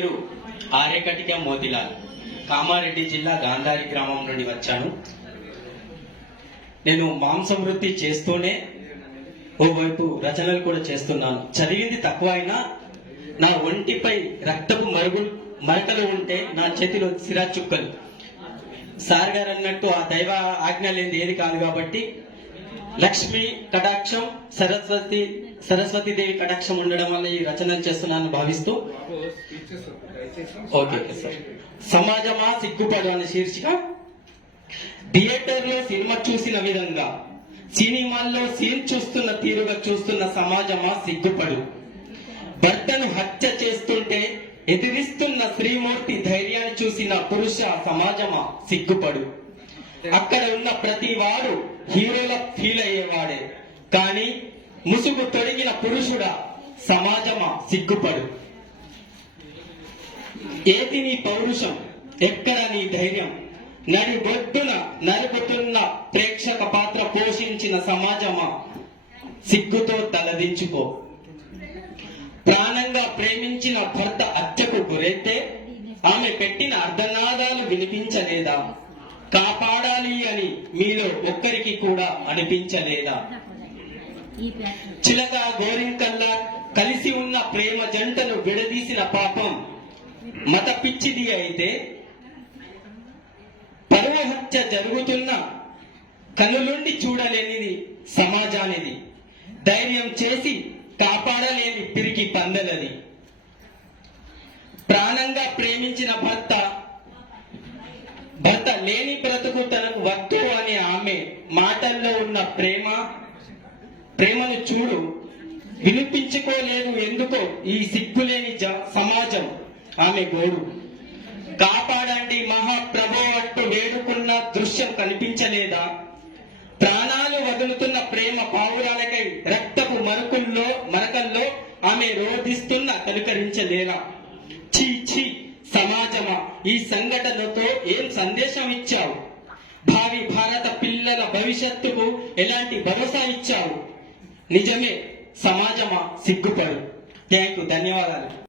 పేరు ఆర్యకటిక మోతిలాల్ కామారెడ్డి జిల్లా గాంధారి గ్రామం నుండి వచ్చాను. నేను మాంసం వృత్తి చేస్తూనే ఓవైపు రచనలు కూడా చేస్తున్నాను. చదివింది తక్కువ అయినా నా ఒంటిపై రక్తపు మరుగులు మరకలు ఉంటే నా చేతిలో సిరా చుక్కలు. సార్ గారు అన్నట్టు ఆ దైవ ఆజ్ఞ లేని ఏది కాదు కాబట్టి లక్ష్మి కటాక్షం సరస్వతి సరస్వతి దేవి కటాక్షం ఉండడం వల్ల ఈ రచనలు చేస్తున్నాను భావిస్తూ. Okay okay sir. సమాజమా సిగ్గుపడు అనే శీర్షిక. థియేటర్లో సినిమా చూసిన విధంగా సినిమాల్లో సీన్ చూస్తున్న తీరుగా చూస్తున్న సమాజమా సిగ్గుపడు. భర్తను హత్య చేస్తుంటే ఎదిరిస్తున్న శ్రీమూర్తి ధైర్యాన్ని చూసిన పురుష సమాజమా సిగ్గుపడు. అక్కడ ఉన్న ప్రతి వారు హీరోల ఫీల్ అయ్యేవాడే. కానీ ముసుగు తొడిగిన పురుషుడా సమాజమా సిగ్గుపడు. ఏది నీ పౌరుషం? ఎక్కడ నీ ధైర్యం? నడి బొడ్డున నలుగుతున్న ప్రేక్షక పాత్ర పోషించిన సమాజమా? సిగ్గుతో తలదించుకో. ప్రాణంగా ప్రేమించిన భర్త అత్యకు గురైతే ఆమె పెట్టిన అర్ధనాదాలు వినిపించలేదా? కాపాడాలి అని మీలో ఒక్కరికి కూడా అనిపించలేదా? చిలక గోరింకల్లా కలిసి ఉన్న ప్రేమ జంటను విడదీసిన పాపం మత పిచ్చిది అయితే పరువు జరుగుతున్న కనులుండి చూడలేనిది సమాజానిది. ధైర్యం చేసి కాపాడలేని పిరికి పందలది. ప్రాణంగా ప్రేమించిన భర్త భర్త లేని బ్రతుకు తనకు వద్దు అనే ఆమె మాటల్లో ఉన్న ప్రేమ ప్రేమను చూడు. వినిపించుకోలేదు ఎందుకో ఈ సిగ్గులేని జ- సమాజం. ఆమె గోడు. కాపాడండి మహాప్రభు అంటూ వేడుకున్న దృశ్యం కనిపించలేదా? ప్రాణాలు వదులుతున్న ప్రేమ పావురాలకై రక్తపు మరుకుల్లో మరకల్లో ఆమె రోధిస్తున్న కనుకరించలేరా ఛీ ఛీ సమాజమా ఈ సంఘటనతో ఏం సందేశం ఇచ్చావు? భావి భారత పిల్లల భవిష్యత్తుకు ఎలాంటి భరోసా ఇచ్చావు? నిజమే సమాజమా సిగ్గుపడు. థ్యాంక్ యూ ధన్యవాదాలు.